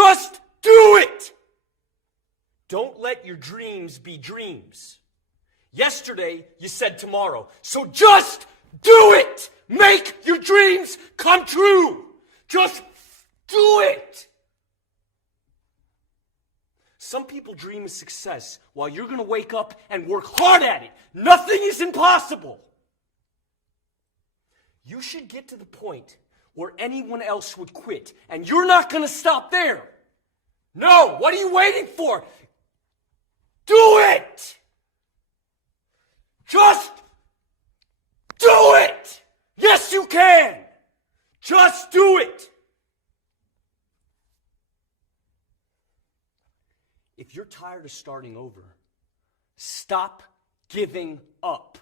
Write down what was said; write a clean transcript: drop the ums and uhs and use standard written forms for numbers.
Just do it! Don't let your dreams be dreams. Yesterday, you said tomorrow. So just do it! Make your dreams come true! Just do it! Some people dream of success while you're going to wake up and work hard at it. Nothing is impossible. You should get to the point where anyone else would quit, and you're not going to stop there. No, what are you waiting for? Do it! Just do it! Yes, you can! Just do it! If you're tired of starting over, stop giving up.